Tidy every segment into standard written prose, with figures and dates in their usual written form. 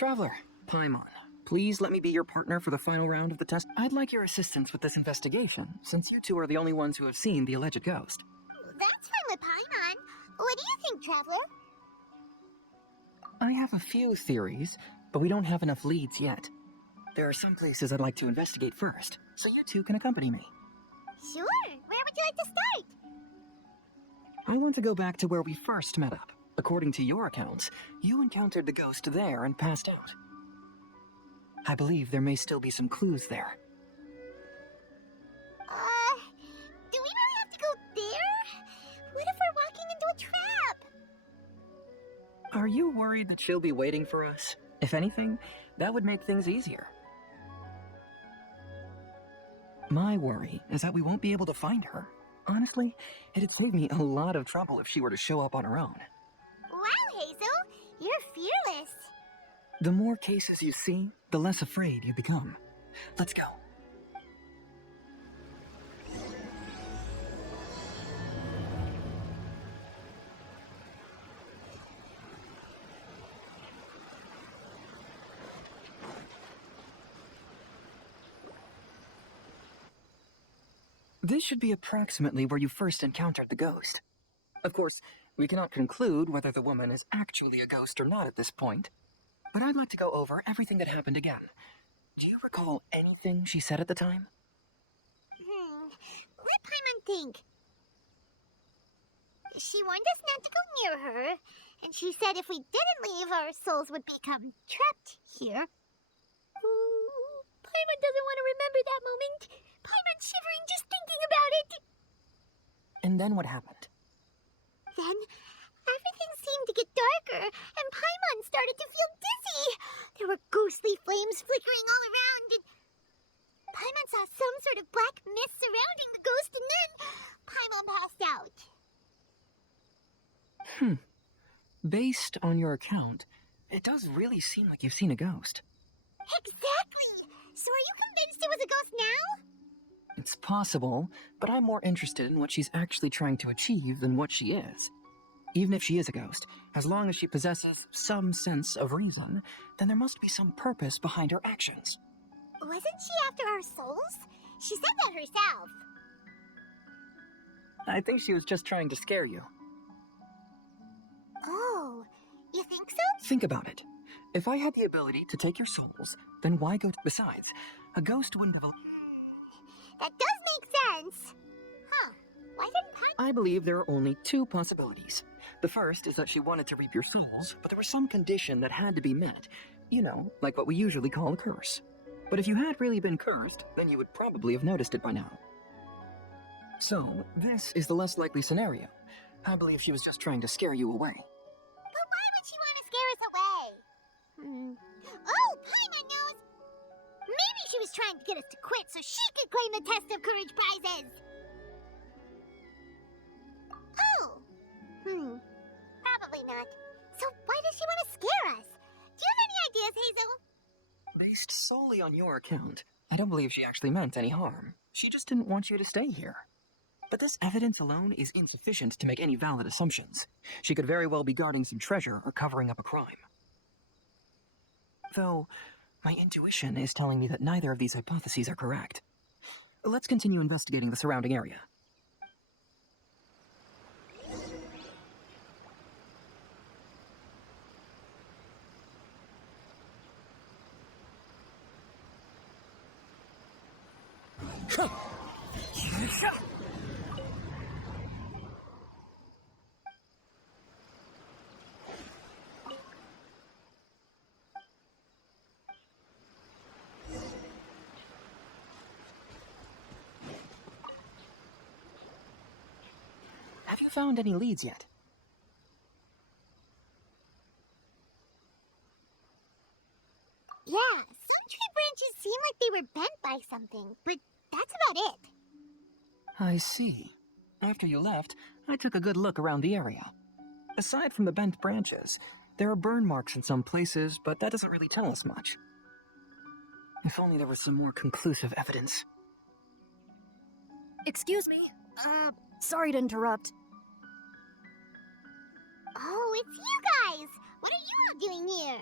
Traveler, Paimon, please let me be your partner for the final round of the test. I'd like your assistance with this investigation, since you two are the only ones who have seen the alleged ghost. That's fine with Paimon. What do you think, Traveler? I have a few theories, but we don't have enough leads yet. There are some places I'd like to investigate first, so you two can accompany me. Sure. Where would you like to start? I want to go back to where we first met up. According to your accounts, you encountered the ghost there and passed out. I believe there may still be some clues there. Do we really have to go there? What if we're walking into a trap? Are you worried that she'll be waiting for us? If anything, that would make things easier. My worry is that we won't be able to find her. Honestly, it'd save me a lot of trouble if she were to show up on her own. Wow, Hazel, you're fearless. The more cases you see, the less afraid you become. Let's go. This should be approximately where you first encountered the ghost. Of course, we cannot conclude whether the woman is actually a ghost or not at this point, but I'd like to go over everything that happened again. Do you recall anything she said at the time? Let Paimon think. She warned us not to go near her, and she said if we didn't leave, our souls would become trapped here. Ooh, Paimon doesn't want to remember that moment. Paimon's shivering just thinking about it. And then what happened? Then, everything seemed to get darker, and Paimon started to feel dizzy. There were ghostly flames flickering all around, and Paimon saw some sort of black mist surrounding the ghost, and then Paimon passed out. Based on your account, it does really seem like you've seen a ghost. Exactly! So are you convinced it was a ghost now? It's possible, but I'm more interested in what she's actually trying to achieve than what she is. Even if she is a ghost, as long as she possesses some sense of reason, then there must be some purpose behind her actions. Wasn't she after our souls? She said that herself. I think she was just trying to scare you. Oh, you think so? Think about it. If I had the ability to take your souls, then why go besides, a ghost wouldn't have... That does make sense. Huh. Why didn't Paimon... I believe there are only two possibilities. The first is that she wanted to reap your souls, but there was some condition that had to be met. You know, like what we usually call a curse. But if you had really been cursed, then you would probably have noticed it by now. So, this is the less likely scenario. I believe she was just trying to scare you away. But why would she want to scare us away? Oh, Paimon knows! Maybe she was trying to get us to quit so she could claim the Test of Courage prizes! Oh! Probably not. So why does she want to scare us? Do you have any ideas, Hazel? Based solely on your account, I don't believe she actually meant any harm. She just didn't want you to stay here. But this evidence alone is insufficient to make any valid assumptions. She could very well be guarding some treasure or covering up a crime. Though, my intuition is telling me that neither of these hypotheses are correct. Let's continue investigating the surrounding area. Have you found any leads yet? Yeah, some tree branches seem like they were bent by something, but that's about it. I see. After you left, I took a good look around the area. Aside from the bent branches, there are burn marks in some places, but that doesn't really tell us much. If only there was some more conclusive evidence. Excuse me. Sorry to interrupt. Oh, it's you guys! What are you all doing here?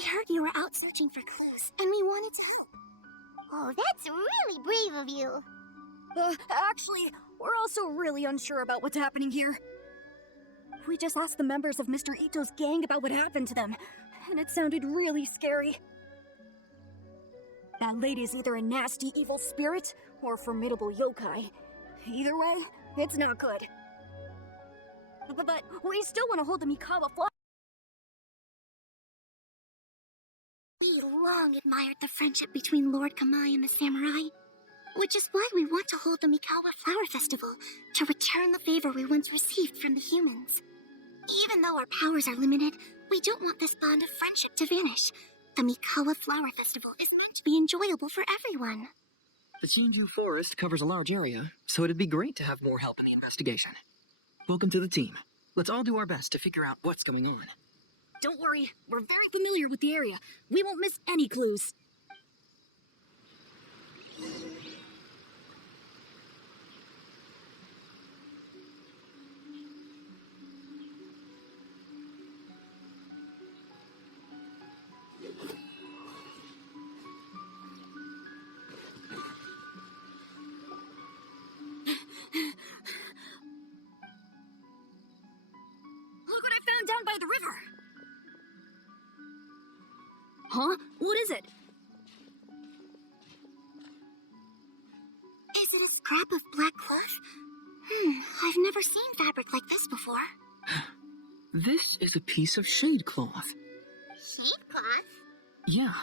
We heard you were out searching for clues, and we wanted to help. Oh, that's really brave of you. Actually, we're also really unsure about what's happening here. We just asked the members of Mr. Ito's gang about what happened to them, and it sounded really scary. That lady's either a nasty evil spirit or a formidable yokai. Either way, it's not good. But we still want to hold the Mikawa flower. We long admired the friendship between Lord Kamai and the samurai, which is why we want to hold the Mikawa Flower Festival to return the favor we once received from the humans. Even though our powers are limited, we don't want this bond of friendship to vanish. The Mikawa Flower Festival is meant to be enjoyable for everyone. The Shinju Forest covers a large area, so it'd be great to have more help in the investigation. Welcome to the team. Let's all do our best to figure out what's going on. Don't worry, we're very familiar with the area. We won't miss any clues. Look what I found down by the river! Huh? What is it? Is it a scrap of black cloth? I've never seen fabric like this before. This is a piece of shade cloth. Shade cloth? Yeah,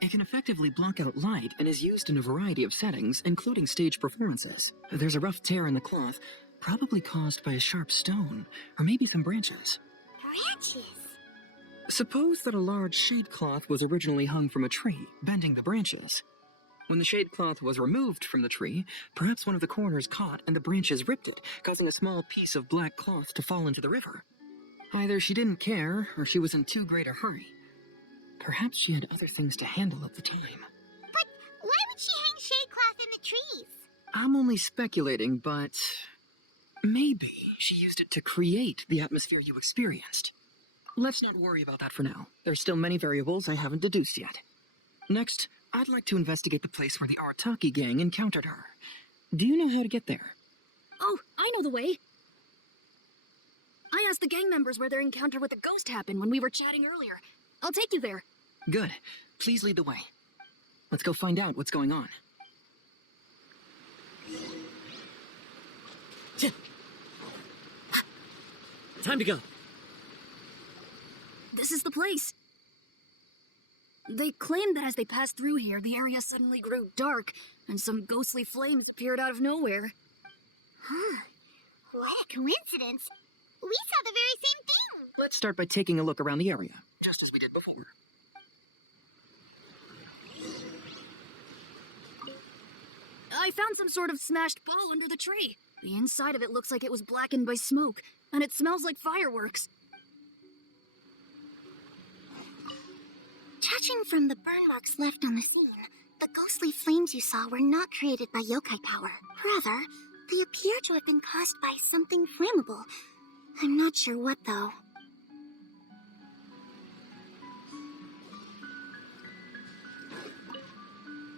it can effectively block out light and is used in a variety of settings, including stage performances. There's a rough tear in the cloth, probably caused by a sharp stone, or maybe some branches. Branches? Suppose that a large shade cloth was originally hung from a tree, bending the branches. When the shade cloth was removed from the tree, perhaps one of the corners caught and the branches ripped it, causing a small piece of black cloth to fall into the river. Either she didn't care, or she was in too great a hurry. Perhaps she had other things to handle at the time. But why would she hang shade cloth in the trees? I'm only speculating, but maybe she used it to create the atmosphere you experienced. Let's not worry about that for now. There's still many variables I haven't deduced yet. Next, I'd like to investigate the place where the Arataki gang encountered her. Do you know how to get there? Oh, I know the way. I asked the gang members where their encounter with the ghost happened when we were chatting earlier. I'll take you there. Good. Please lead the way. Let's go find out what's going on. Time to go. This is the place. They claimed that as they passed through here, the area suddenly grew dark, and some ghostly flames appeared out of nowhere. Huh. What a coincidence. We saw the very same thing. Let's start by taking a look around the area, just as we did before. I found some sort of smashed ball under the tree. The inside of it looks like it was blackened by smoke, and it smells like fireworks. Judging from the burn marks left on the scene, the ghostly flames you saw were not created by yokai power. Rather, they appear to have been caused by something flammable. I'm not sure what, though.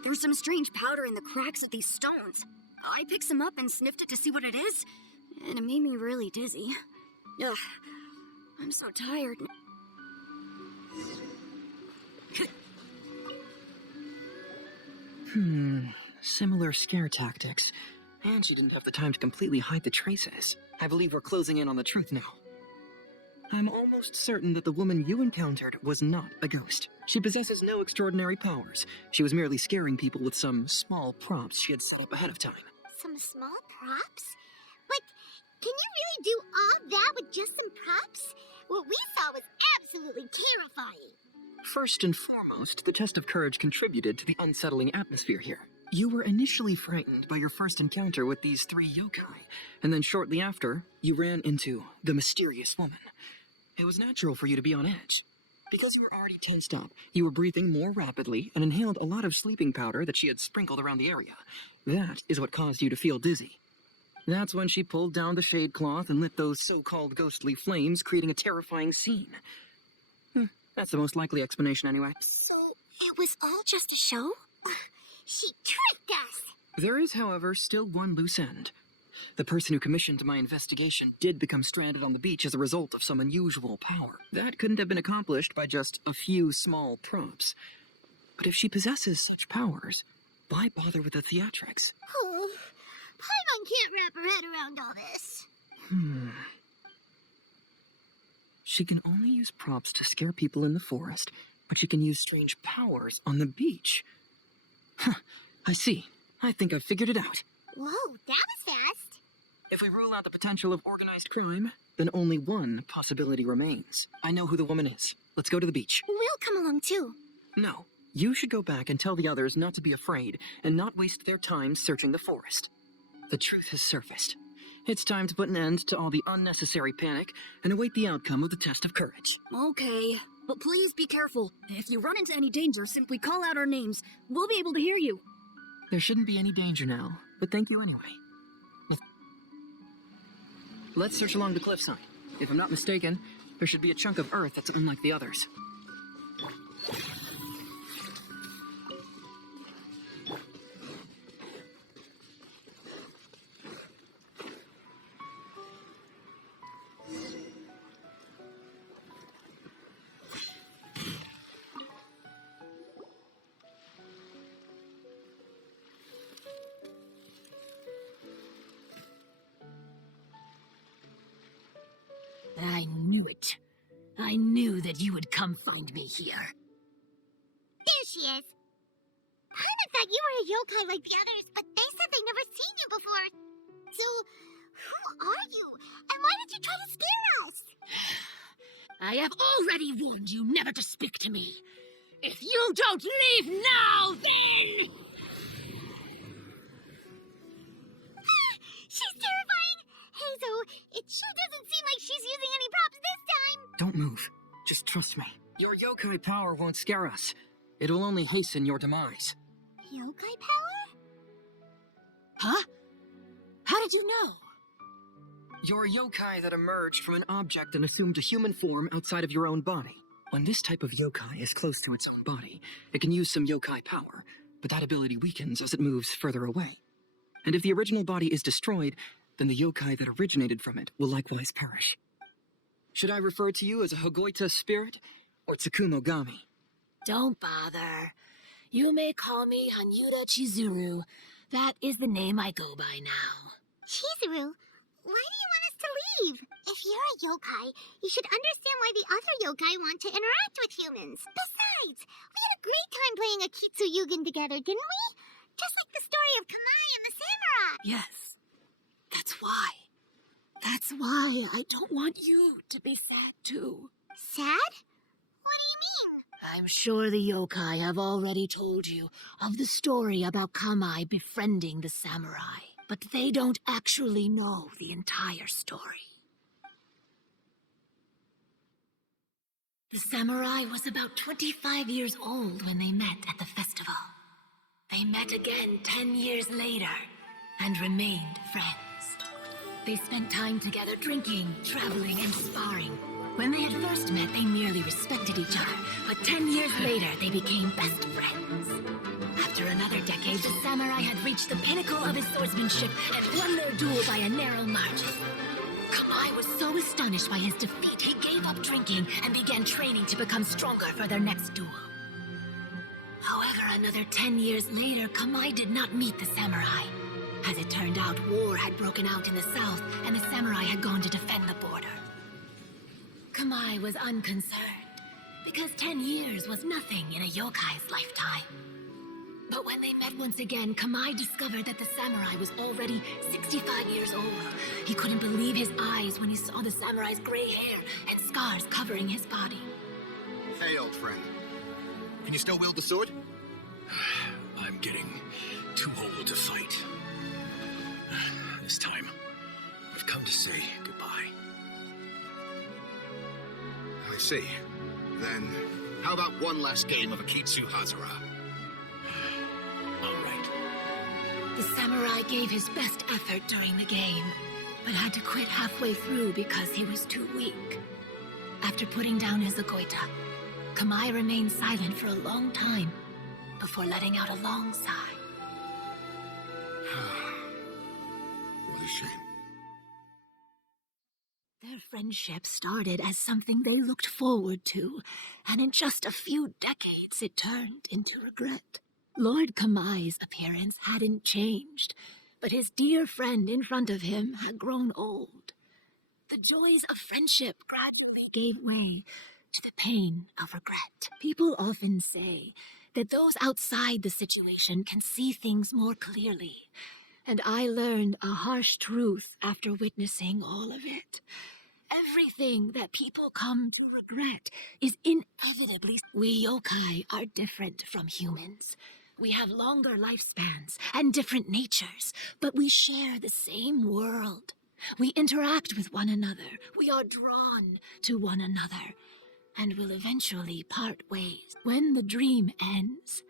There's some strange powder in the cracks of these stones. I picked some up and sniffed it to see what it is, and it made me really dizzy. Ugh, I'm so tired. Similar scare tactics. And she didn't have the time to completely hide the traces. I believe we're closing in on the truth now. I'm almost certain that the woman you encountered was not a ghost. She possesses no extraordinary powers. She was merely scaring people with some small props she had set up ahead of time. Some small props? Like, can you really do all that with just some props? What we saw was absolutely terrifying. First and foremost, the test of courage contributed to the unsettling atmosphere here. You were initially frightened by your first encounter with these three yokai, and then shortly after, you ran into the mysterious woman. It was natural for you to be on edge. Because you were already tensed up, you were breathing more rapidly and inhaled a lot of sleeping powder that she had sprinkled around the area. That is what caused you to feel dizzy. That's when she pulled down the shade cloth and lit those so-called ghostly flames, creating a terrifying scene. That's the most likely explanation anyway. So, it was all just a show? She tricked us! There is, however, still one loose end. The person who commissioned my investigation did become stranded on the beach as a result of some unusual power. That couldn't have been accomplished by just a few small props. But if she possesses such powers, why bother with the theatrics? Oh, Paimon can't wrap her head around all this. She can only use props to scare people in the forest, but she can use strange powers on the beach. Huh, I see. I think I've figured it out. Whoa, that was fast. If we rule out the potential of organized crime, then only one possibility remains. I know who the woman is. Let's go to the beach. We'll come along too. No, you should go back and tell the others not to be afraid and not waste their time searching the forest. The truth has surfaced. It's time to put an end to all the unnecessary panic and await the outcome of the test of courage. Okay, but please be careful. If you run into any danger, simply call out our names. We'll be able to hear you. There shouldn't be any danger now, but thank you anyway. Let's search along the cliffside. If I'm not mistaken, there should be a chunk of earth that's unlike the others. I knew it. I knew that you would come find me here. There she is. Paimon thought you were a yokai like the others, but they said they never seen you before. So, who are you? And why did you try to scare us? I have already warned you never to speak to me. If you don't leave now, then... She's terrifying! Hazel, it sure doesn't seem like she's using any props this time! Don't move. Just trust me. Your yokai power won't scare us. It will only hasten your demise. Yokai power? Huh? How did you know? You're a yokai that emerged from an object and assumed a human form outside of your own body. When this type of yokai is close to its own body, it can use some yokai power, but that ability weakens as it moves further away. And if the original body is destroyed, then the yokai that originated from it will likewise perish. Should I refer to you as a Hogoita spirit or Tsukumogami? Don't bother. You may call me Hanyuda Chizuru. That is the name I go by now. Chizuru, why do you want us to leave? If you're a yokai, you should understand why the other yokai want to interact with humans. Besides, we had a great time playing Akitsu Yugen together, didn't we? Just like the story of Kamai and the samurai. Yes. That's why. That's why I don't want you to be sad too. Sad? What do you mean? I'm sure the yokai have already told you of the story about Kamai befriending the samurai, but they don't actually know the entire story. The samurai was about 25 years old when they met at the festival. They met again 10 years later and remained friends. They spent time together drinking, traveling, and sparring. When they had first met, they merely respected each other, but 10 years later, they became best friends. After another decade, the samurai had reached the pinnacle of his swordsmanship and won their duel by a narrow margin. Kamai was so astonished by his defeat, he gave up drinking and began training to become stronger for their next duel. However, another 10 years later, Kamai did not meet the samurai. As it turned out, war had broken out in the south, and the samurai had gone to defend the border. Kamai was unconcerned, because 10 years was nothing in a yokai's lifetime. But when they met once again, Kamai discovered that the samurai was already 65 years old. He couldn't believe his eyes when he saw the samurai's gray hair and scars covering his body. Hey, old friend. Can you still wield the sword? I'm getting too old to fight. This time, I've come to say goodbye. I see. Then, how about one last game of Akitsu Hazara? All right. The samurai gave his best effort during the game, but had to quit halfway through because he was too weak. After putting down his Agoita, Kamai remained silent for a long time before letting out a long sigh. What a shame. Their friendship started as something they looked forward to, and in just a few decades it turned into regret. Lord Kamai's appearance hadn't changed, but his dear friend in front of him had grown old. The joys of friendship gradually gave way to the pain of regret. People often say that those outside the situation can see things more clearly, and I learned a harsh truth after witnessing all of it. Everything that people come to regret is inevitably... We yokai are different from humans. We have longer lifespans and different natures, but we share the same world. We interact with one another. We are drawn to one another, and will eventually part ways. When the dream ends,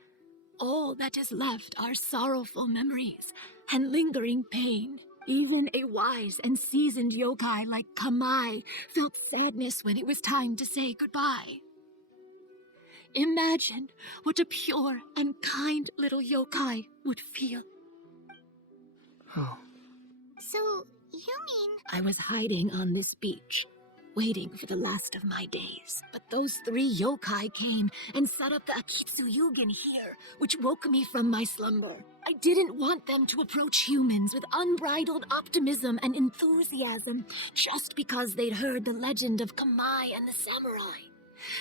all that is left are sorrowful memories and lingering pain. Even a wise and seasoned yokai like Kamai felt sadness when it was time to say goodbye. Imagine what a pure and kind little yokai would feel. Oh. So, you mean... I was hiding on this beach, waiting for the last of my days. But those 3 yokai came and set up the Akitsu here, which woke me from my slumber. I didn't want them to approach humans with unbridled optimism and enthusiasm just because they'd heard the legend of Kamai and the samurai.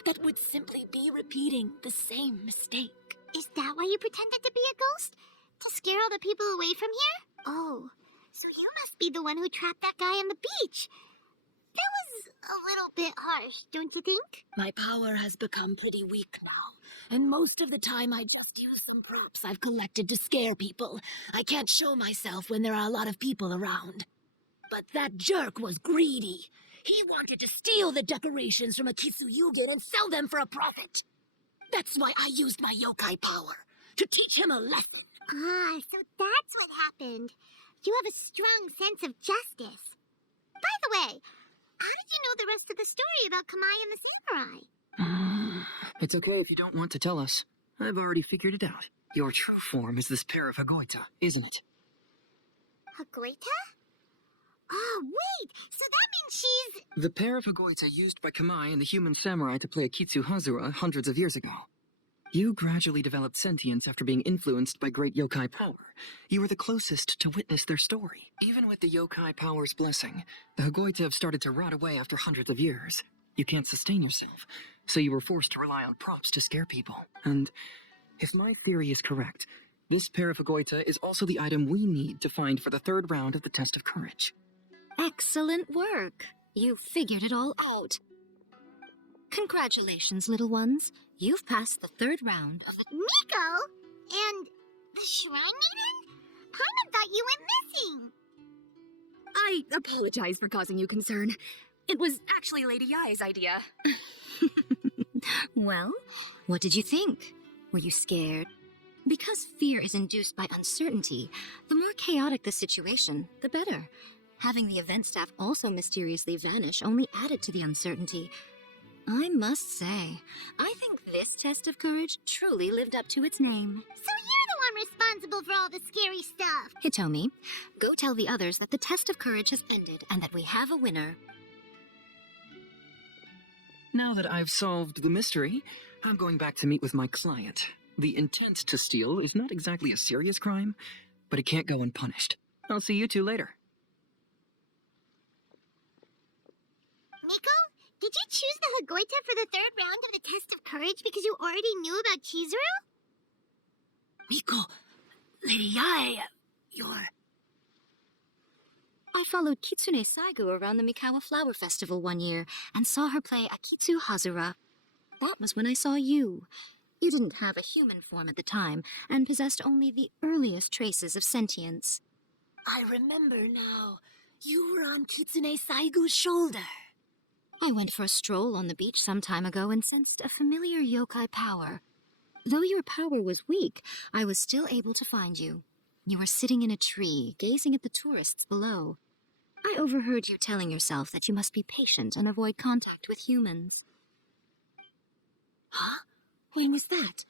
That would simply be repeating the same mistake. Is that why you pretended to be a ghost? To scare all the people away from here? Oh, so you must be the one who trapped that guy on the beach. That was a little bit harsh, don't you think? My power has become pretty weak now, and most of the time I just use some props I've collected to scare people. I can't show myself when there are a lot of people around. But that jerk was greedy. He wanted to steal the decorations from Akitsu and sell them for a profit. That's why I used my yokai power, to teach him a lesson. Ah, so that's what happened. You have a strong sense of justice. By the way, how did you know the rest of the story about Kamai and the samurai? It's okay if you don't want to tell us. I've already figured it out. Your true form is this pair of Hagoita, isn't it? Hagoita? Oh, wait! So that means she's... The pair of Hagoita used by Kamai and the human samurai to play Akitsu Hazura hundreds of years ago. You gradually developed sentience after being influenced by great yokai power. You were the closest to witness their story. Even with the yokai power's blessing, the Hagoita have started to rot away after hundreds of years. You can't sustain yourself, so you were forced to rely on props to scare people. And if my theory is correct, this pair of Hagoita is also the item we need to find for the 3rd round of the test of courage. Excellent work. You figured it all out. Congratulations, little ones. You've passed the 3rd round of the... Miko? And the Shrine Maiden? Paimon thought you went missing. I apologize for causing you concern. It was actually Lady Yai's idea. Well, what did you think? Were you scared? Because fear is induced by uncertainty, the more chaotic the situation, the better. Having the event staff also mysteriously vanish only added to the uncertainty. I must say, I think this test of courage truly lived up to its name. So you're the one responsible for all the scary stuff. Hitomi, go tell the others that the test of courage has ended and that we have a winner. Now that I've solved the mystery, I'm going back to meet with my client. The intent to steal is not exactly a serious crime, but it can't go unpunished. I'll see you two later. Miko, did you choose the Hagoita for the 3rd round of the test of courage because you already knew about Chizuru? Miko, Lady Yai, you're... I followed Kitsune Saigu around the Mikawa Flower Festival one year and saw her play Akitsu Hazura. That was when I saw you. You didn't have a human form at the time and possessed only the earliest traces of sentience. I remember now. You were on Kitsune Saigu's shoulder. I went for a stroll on the beach some time ago and sensed a familiar yokai power. Though your power was weak, I was still able to find you. You were sitting in a tree, gazing at the tourists below. I overheard you telling yourself that you must be patient and avoid contact with humans. When was that?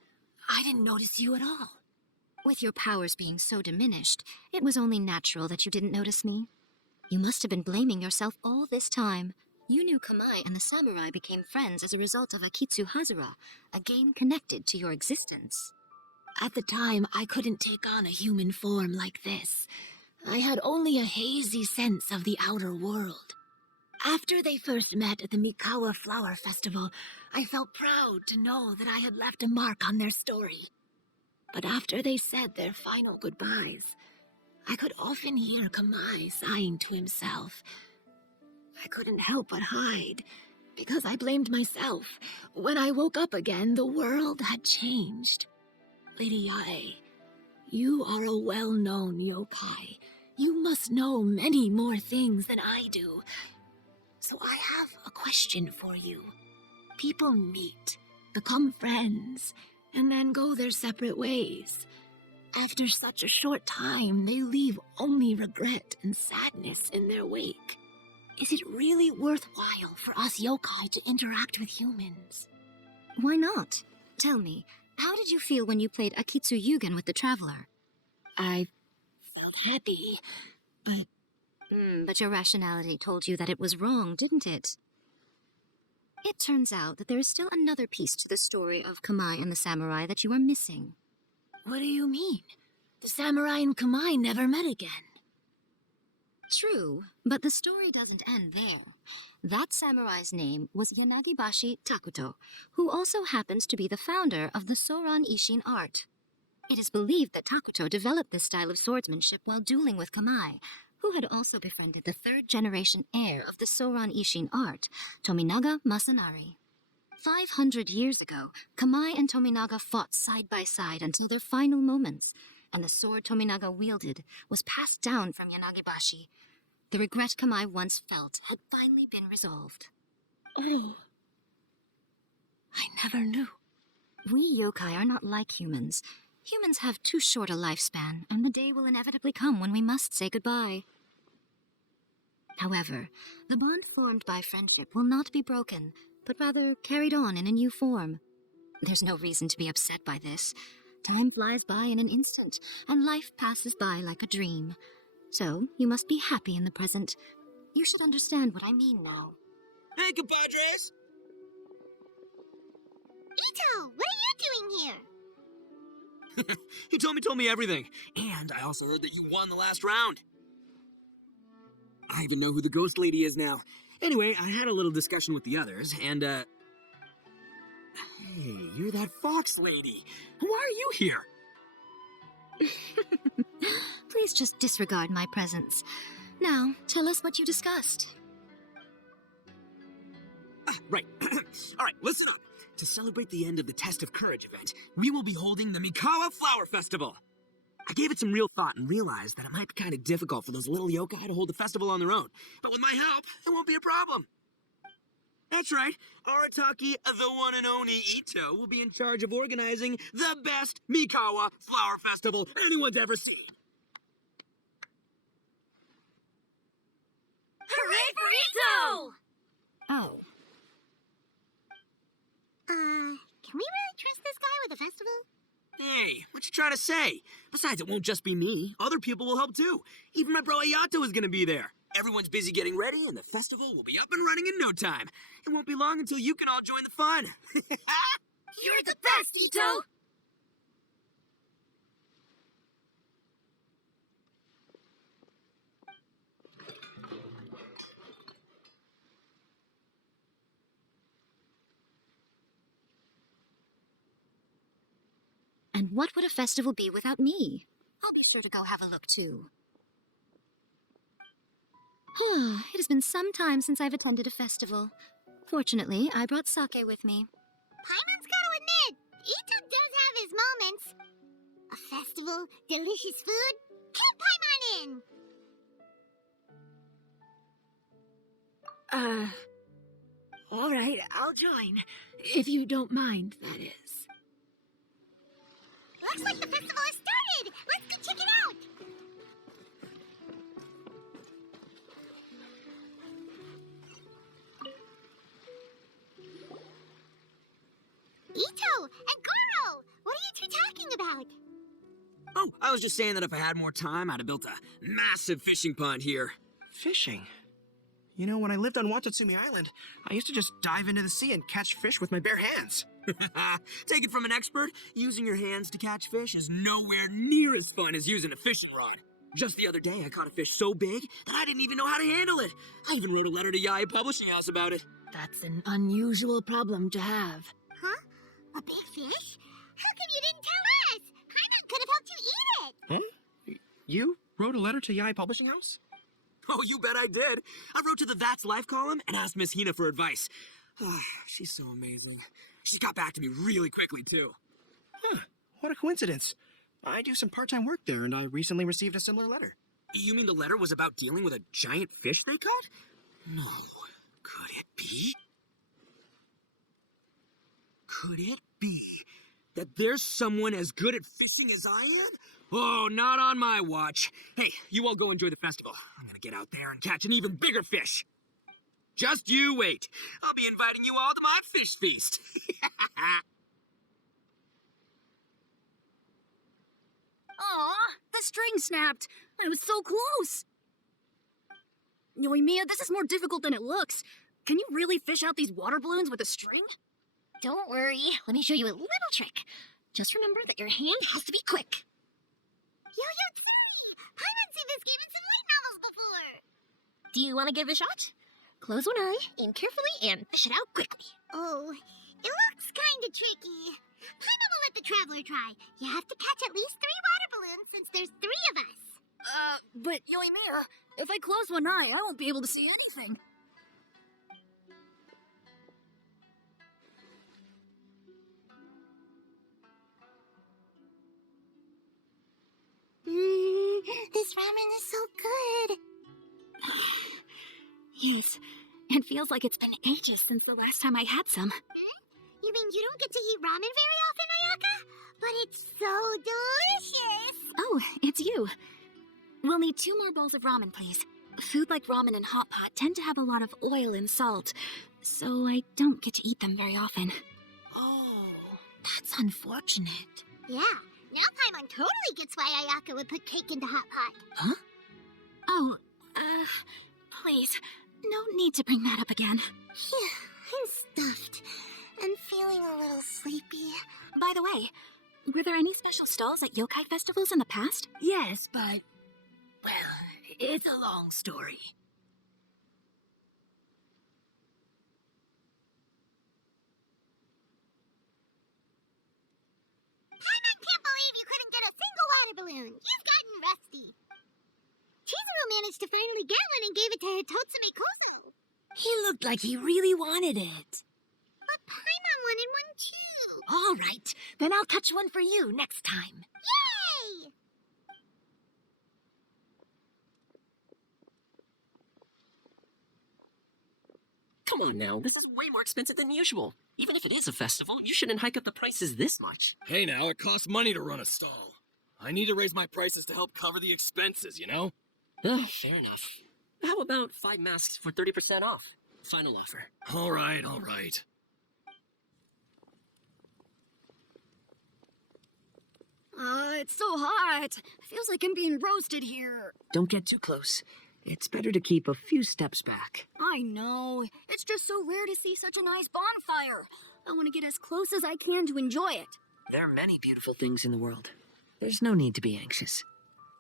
I didn't notice you at all. With your powers being so diminished, it was only natural that you didn't notice me. You must have been blaming yourself all this time. You knew Kamai and the samurai became friends as a result of Akitsu Hazura, a game connected to your existence. At the time, I couldn't take on a human form like this. I had only a hazy sense of the outer world. After they first met at the Mikawa Flower Festival, I felt proud to know that I had left a mark on their story. But after they said their final goodbyes, I could often hear Kamai sighing to himself. I couldn't help but hide, because I blamed myself. When I woke up again, the world had changed. Lady Yae, you are a well-known yokai. You must know many more things than I do. So I have a question for you. People meet, become friends, and then go their separate ways. After such a short time, they leave only regret and sadness in their wake. Is it really worthwhile for us yokai to interact with humans? Why not? Tell me, how did you feel when you played Akitsu Yugen with the Traveler? I felt happy, but But your rationality told you that it was wrong, didn't it? It turns out that there is still another piece to the story of Kamai and the samurai that you are missing. what do you mean? The samurai and Kamai never met again. True, but the story doesn't end there. That samurai's name was Yanagibashi Takuto, who also happens to be the founder of the Soran Ishin art. It is believed that Takuto developed this style of swordsmanship while dueling with Kamai, who had also befriended the third-generation heir of the Soran Ishin art, Tominaga Masanari. 500 years ago, Kamai and Tominaga fought side by side until their final moments, and the sword Tominaga wielded was passed down from Yanagibashi. The regret Kamai once felt had finally been resolved. Oh, I never knew. We yokai are not like humans. Humans have too short a lifespan, and the day will inevitably come when we must say goodbye. However, the bond formed by friendship will not be broken, but rather carried on in a new form. There's no reason to be upset by this. Time flies by in an instant, and life passes by like a dream. So, you must be happy in the present. You should understand what I mean now. Hey, compadres! Ito, what are you doing here? He told me everything. And I also heard that you won the last round. I even know who the ghost lady is now. Anyway, I had a little discussion with the others, and, Hey, you're that fox lady. Why are you here? Please just disregard my presence. Now, tell us what you discussed. Right. All right, listen up. To celebrate the end of the Test of Courage event, we will be holding the Mikawa Flower Festival. I gave it some real thought and realized that it might be kind of difficult for those little yokai to hold the festival on their own. But with my help, it won't be a problem. That's right. Arataki, the one and only Ito, will be in charge of organizing the best Mikawa Flower Festival anyone's ever seen. Hooray for Ito! Oh, Can we really trust this guy with a festival? Hey, what you trying to say? Besides, it won't just be me. Other people will help too. Even my bro Ayato is gonna be there. Everyone's busy getting ready, and the festival will be up and running in no time. It won't be long until you can all join the fun. You're the best, Ito! and what would a festival be without me? I'll be sure to go have a look too. It has been some time since I've attended a festival. Fortunately, I brought sake with me. Paimon's gotta admit, Ito does have his moments. A festival, delicious food, count Paimon in! All right, I'll join. If you don't mind, that is. Looks like the festival has started! Let's go check it out! Ito, and Goro! What are you two talking about? Oh, I was just saying that if I had more time, I'd have built a massive fishing pond here. Fishing? You know, when I lived on Watatsumi Island, I used to just dive into the sea and catch fish with my bare hands. Take it from an expert, using your hands to catch fish is nowhere near as fun as using a fishing rod. Just the other day, I caught a fish so big that I didn't even know how to handle it. I even wrote a letter to Yae Publishing House about it. That's an unusual problem to have. Huh? A big fish? How come you didn't tell us? Paimon could have helped you eat it! Huh? You wrote a letter to Yae Publishing House? Oh, you bet I did. I wrote to the That's Life column and asked Miss Hina for advice. She's so amazing. She got back to me really quickly, too. Huh, what a coincidence. I do some part-time work there, and I recently received a similar letter. You mean the letter was about dealing with a giant fish they caught? No. Could it be? Could it be that there's someone as good at fishing as I am? Oh, not on my watch. Hey, you all go enjoy the festival. I'm gonna get out there and catch an even bigger fish. Just you wait. I'll be inviting you all to my fish feast. Aw, the string snapped. I was so close. Yoimiya, this is more difficult than it looks. Can you really fish out these water balloons with a string? Don't worry, let me show you a little trick. Just remember that your hand has to be quick. Yo-Yo Turi! Paimon seen this game in some light novels before! Do you want to give it a shot? Close one eye, aim carefully, and fish it out quickly. Oh, it looks kinda tricky. Paimon will let the traveler try. You have to catch at least 3 water balloons since there's 3 of us. But Yoimiya, if I close one eye, I won't be able to see anything. This ramen is so good. Yes, it feels like it's been ages since the last time I had some. You mean you don't get to eat ramen very often, Ayaka? But it's so delicious! Oh, it's you. We'll need 2 more bowls of ramen, please. Food like ramen and hot pot tend to have a lot of oil and salt, so I don't get to eat them very often. Oh, that's unfortunate. Yeah, now Paimon totally gets why Ayaka would put cake into hot pot. Huh? Oh, please, no need to bring that up again. Phew, I'm stuffed and feeling a little sleepy. By the way, were there any special stalls at yokai festivals in the past? Yes, but... well, it's a long story. Paimon can't believe you couldn't get a single water balloon. You've gotten rusty. Chizuru managed to finally get one and gave it to Hitotsume Kozo. He looked like he really wanted it. But Paimon wanted one too. All right, then I'll catch one for you next time. Yay! Come on now, this is way more expensive than usual. Even if it is a festival, you shouldn't hike up the prices this much. Hey now, it costs money to run a stall. I need to raise my prices to help cover the expenses, you know? Fair enough. How about 5 masks for 30% off? Final offer. All right, all right. It's so hot. Feels like I'm being roasted here. Don't get too close. It's better to keep a few steps back. I know. It's just so rare to see such a nice bonfire. I want to get as close as I can to enjoy it. There are many beautiful things in the world. There's no need to be anxious.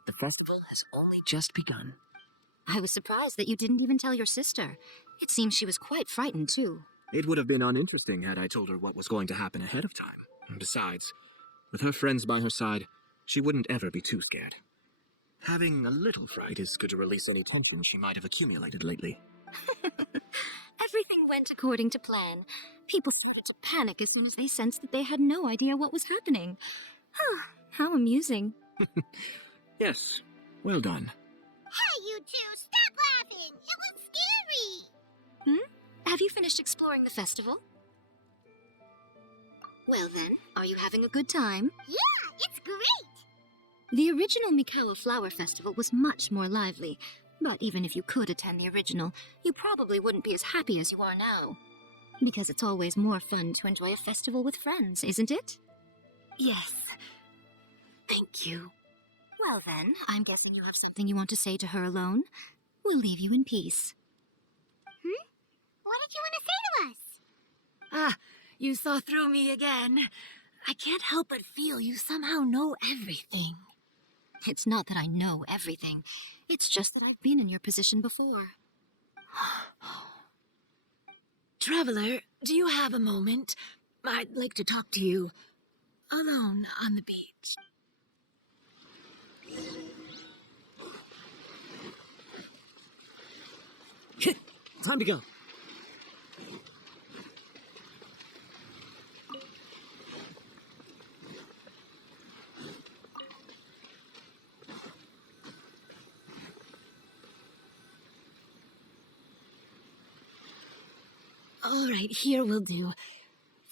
The festival has only just begun. I was surprised that you didn't even tell your sister. It seems she was quite frightened, too. It would have been uninteresting had I told her what was going to happen ahead of time. And besides, with her friends by her side, she wouldn't ever be too scared. Having a little fright is good to release any tension she might have accumulated lately. Everything went according to plan. People started to panic as soon as they sensed that they had no idea what was happening. How amusing. Yes, well done. Hey, you two, stop laughing! It was scary! Have you finished exploring the festival? Well then, are you having a good time? Yeah, it's great! The original Mikawa Flower Festival was much more lively, but even if you could attend the original, you probably wouldn't be as happy as you are now. Because it's always more fun to enjoy a festival with friends, isn't it? Yes. Thank you. Well then, I'm guessing you have something you want to say to her alone. We'll leave you in peace. What did you want to say to us? Ah, you saw through me again. I can't help but feel you somehow know everything. It's not that I know everything. It's just that I've been in your position before. Traveler, do you have a moment? I'd like to talk to you. Alone on the beach. Time to go. All right, here will do.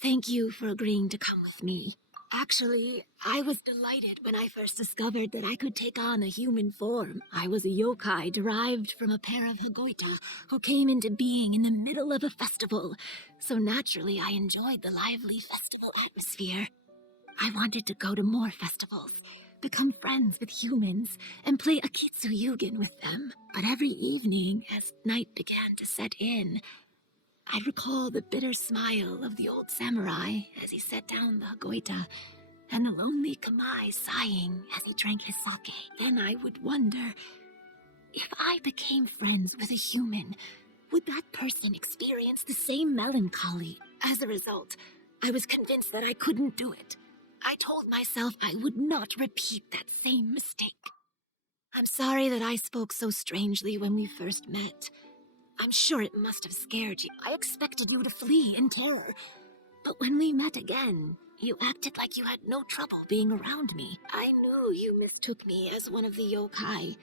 Thank you for agreeing to come with me. Actually, I was delighted when I first discovered that I could take on a human form. I was a yokai derived from a pair of Hagoita who came into being in the middle of a festival. So naturally, I enjoyed the lively festival atmosphere. I wanted to go to more festivals, become friends with humans, and play Akitsu with them. But every evening, as night began to set in, I'd recall the bitter smile of the old samurai as he set down the Hagoita, and the lonely Kamai sighing as he drank his sake. Then I would wonder, if I became friends with a human, would that person experience the same melancholy? As a result, I was convinced that I couldn't do it. I told myself I would not repeat that same mistake. I'm sorry that I spoke so strangely when we first met. I'm sure it must have scared you. I expected you to flee in terror. But when we met again, you acted like you had no trouble being around me. I knew you mistook me as one of the yokai.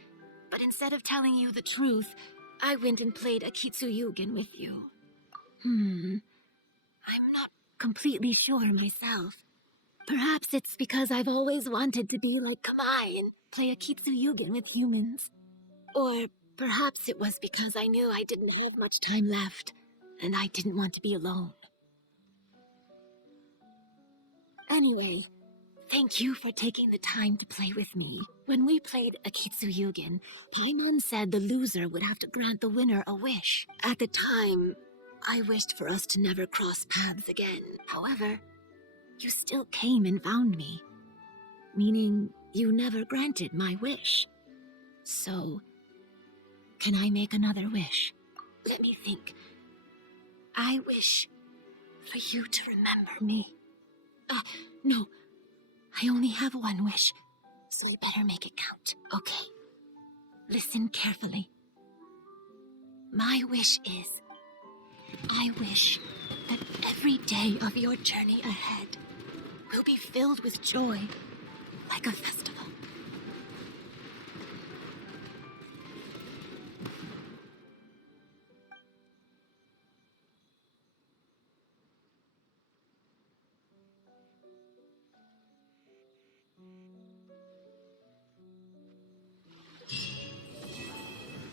But instead of telling you the truth, I went and played Akitsu with you. I'm not completely sure myself. Perhaps it's because I've always wanted to be like Kamai and play Akitsu with humans. Or perhaps it was because I knew I didn't have much time left, and I didn't want to be alone. Anyway, thank you for taking the time to play with me. When we played Akitsu Paimon said the loser would have to grant the winner a wish. At the time, I wished for us to never cross paths again. However, you still came and found me, meaning you never granted my wish. So, can I make another wish? Let me think. I wish for you to remember me. No. I only have one wish, so I better make it count. Okay. Listen carefully. My wish is, I wish that every day of your journey ahead will be filled with joy, like a festival.